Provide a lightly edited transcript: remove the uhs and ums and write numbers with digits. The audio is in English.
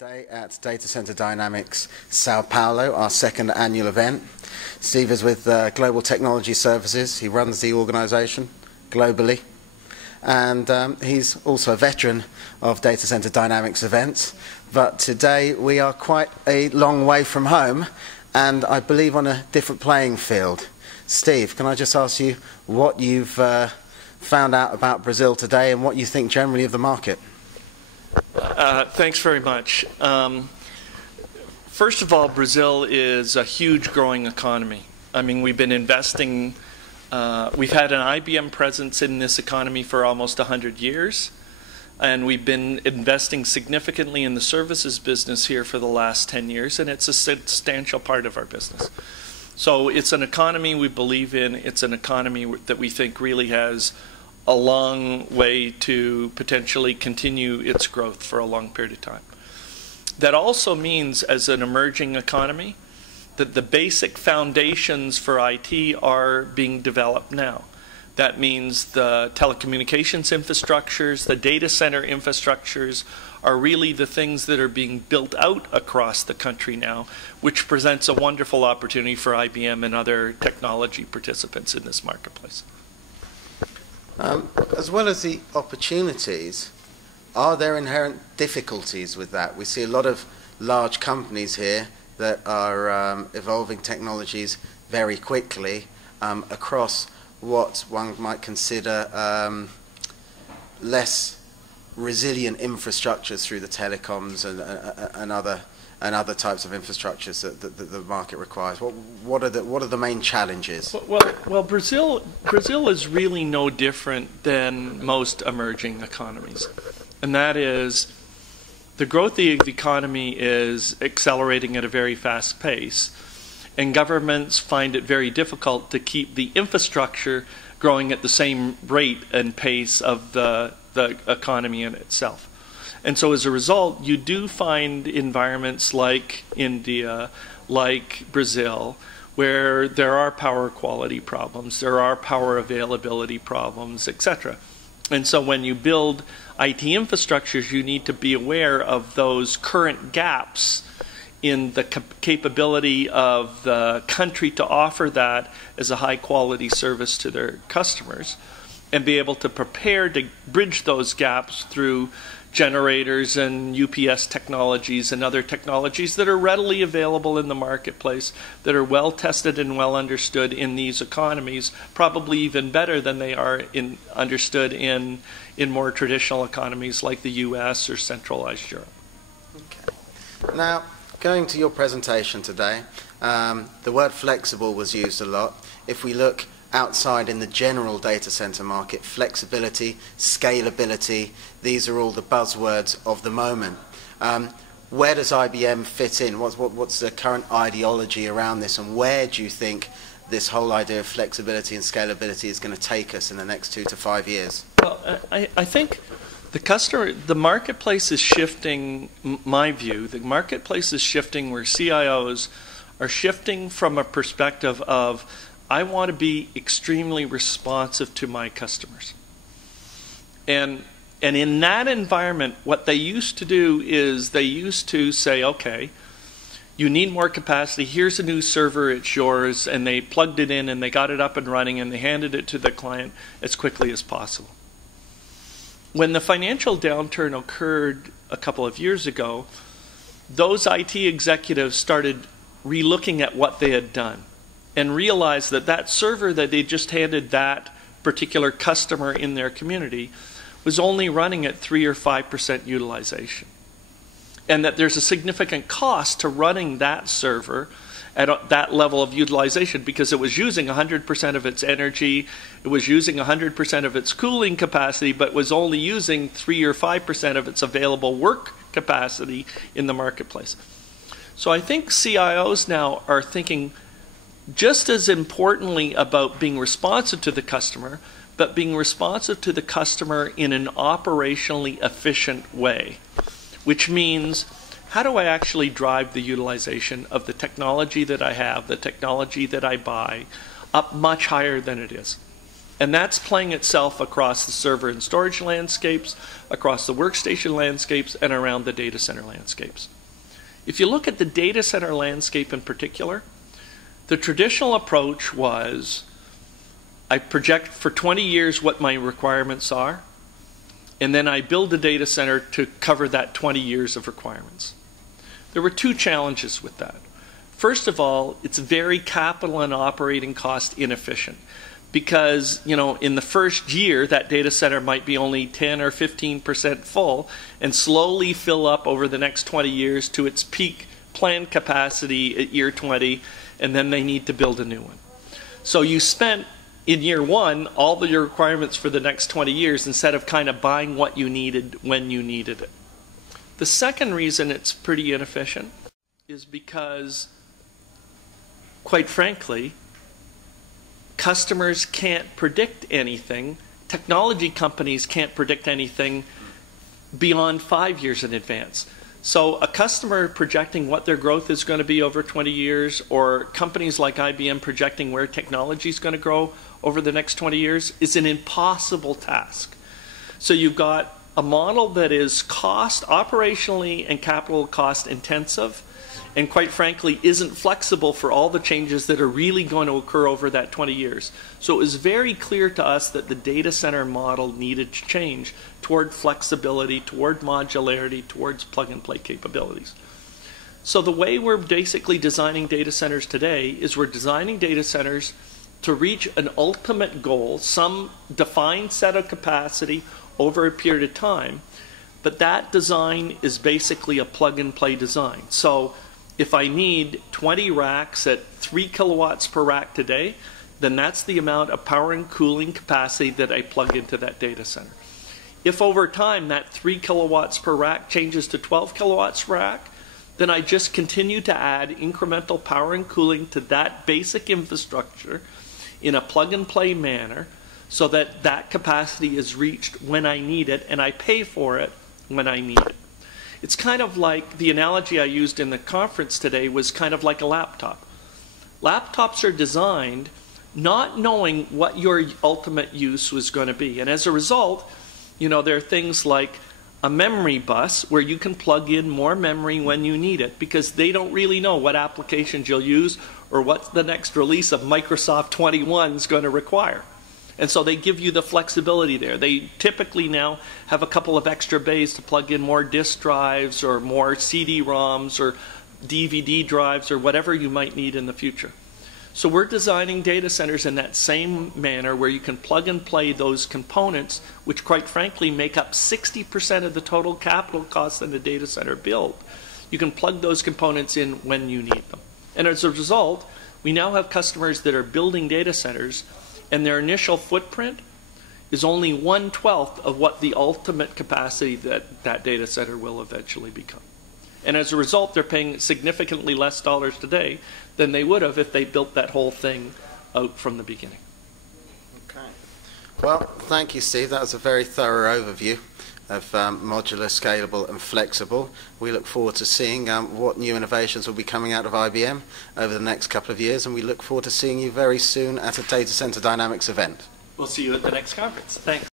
today at DatacenterDynamics Sao Paolo, our second annual event. Steve is with Global Technology Services. He runs the organization globally. And he's also a veteran of DatacenterDynamics events. But today we are quite a long way from home and I believe on a different playing field. Steve, can I just ask you what you've found out about Brazil today and what you think generally of the market? Thanks very much. First of all, Brazil is a huge growing economy. I mean, we've been investing, we've had an IBM presence in this economy for almost 100 years, and we've been investing significantly in the services business here for the last 10 years, and it's a substantial part of our business. So it's an economy we believe in. It's an economy that we think really has a long way to potentially continue its growth for a long period of time. That also means, as an emerging economy, that the basic foundations for IT are being developed now. That means the telecommunications infrastructures, the data center infrastructures are really the things that are being built out across the country now, which presents a wonderful opportunity for IBM and other technology participants in this marketplace. As well as the opportunities, are there inherent difficulties with that? We see a lot of large companies here that are evolving technologies very quickly across what one might consider less resilient infrastructures through the telecoms and other types of infrastructures that the market requires. What are the main challenges? Well, Brazil is really no different than most emerging economies, and that is the growth of the economy is accelerating at a very fast pace, and governments find it very difficult to keep the infrastructure growing at the same rate and pace of the economy in itself. And so as a result, you do find environments like India, like Brazil, where there are power quality problems, there are power availability problems, etc. And so when you build IT infrastructures, you need to be aware of those current gaps in the capability of the country to offer that as a high quality service to their customers, and be able to prepare to bridge those gaps through generators and UPS technologies and other technologies that are readily available in the marketplace, that are well tested and well understood in these economies, probably even better than they are understood in more traditional economies like the US or centralized Europe. Okay. Now, going to your presentation today, the word flexible was used a lot. If we look outside in the general data center market, flexibility, scalability, these are all the buzzwords of the moment. Where does IBM fit in? What's the current ideology around this, and where do you think this whole idea of flexibility and scalability is going to take us in the next 2 to 5 years? Well, I think the marketplace is shifting. My view, the marketplace is shifting where CIOs are shifting from a perspective of, I want to be extremely responsive to my customers. And in that environment, what they used to do is they used to say, okay, you need more capacity, here's a new server, it's yours, and they plugged it in and they got it up and running and they handed it to the client as quickly as possible. When the financial downturn occurred a couple of years ago, those IT executives started relooking at what they had done and realized that that server that they just handed that particular customer in their community was only running at 3 or 5% utilization. And that there's a significant cost to running that server at that level of utilization, because it was using 100% of its energy, it was using 100% of its cooling capacity, but was only using 3 or 5% of its available work capacity in the marketplace. So I think CIOs now are thinking just as importantly about being responsive to the customer, but being responsive to the customer in an operationally efficient way, which means, how do I actually drive the utilization of the technology that I have, the technology that I buy, up much higher than it is? And that's playing itself across the server and storage landscapes, across the workstation landscapes, and around the data center landscapes. If you look at the data center landscape in particular, the traditional approach was I project for 20 years what my requirements are, and then I build a data center to cover that 20 years of requirements. There were two challenges with that. First of all, it's very capital and operating cost inefficient, because in the first year that data center might be only 10 or 15% full and slowly fill up over the next 20 years to its peak planned capacity at year 20, and then they need to build a new one. So you spent in year one all of your requirements for the next 20 years instead of kind of buying what you needed when you needed it. The second reason it's pretty inefficient is because, quite frankly, customers can't predict anything. Technology companies can't predict anything beyond 5 years in advance. So a customer projecting what their growth is going to be over 20 years, or companies like IBM projecting where technology is going to grow over the next 20 years, is an impossible task. So you've got a model that is operationally and capital cost intensive, and quite frankly isn't flexible for all the changes that are really going to occur over that 20 years. So it was very clear to us that the data center model needed to change toward flexibility, toward modularity, towards plug-and-play capabilities. So the way we're basically designing data centers today is we're designing data centers to reach an ultimate goal, some defined set of capacity over a period of time, but that design is basically a plug-and-play design. So if I need 20 racks at 3 kilowatts per rack today, then that's the amount of power and cooling capacity that I plug into that data center. If over time that 3 kilowatts per rack changes to 12 kilowatts per rack, then I just continue to add incremental power and cooling to that basic infrastructure in a plug-and-play manner so that that capacity is reached when I need it, and I pay for it when I need it. It's kind of like the analogy I used in the conference today was kind of like a laptop. Laptops are designed not knowing what your ultimate use was going to be. And as a result, there are things like a memory bus where you can plug in more memory when you need it, because they don't really know what applications you'll use or what the next release of Microsoft 21 is going to require. And so they give you the flexibility there. They typically now have a couple of extra bays to plug in more disk drives or more CD-ROMs or DVD drives or whatever you might need in the future. So we're designing data centers in that same manner where you can plug and play those components, which quite frankly make up 60% of the total capital cost in the data center build. You can plug those components in when you need them. And as a result, we now have customers that are building data centers, and their initial footprint is only 1/12 of what the ultimate capacity that data center will eventually become. And as a result, they're paying significantly less dollars today than they would have if they built that whole thing out from the beginning. Okay. Well, thank you, Steve. That was a very thorough overview of modular, scalable, and flexible. We look forward to seeing what new innovations will be coming out of IBM over the next couple of years, and we look forward to seeing you very soon at a DatacenterDynamics event. We'll see you at the next conference. Thanks.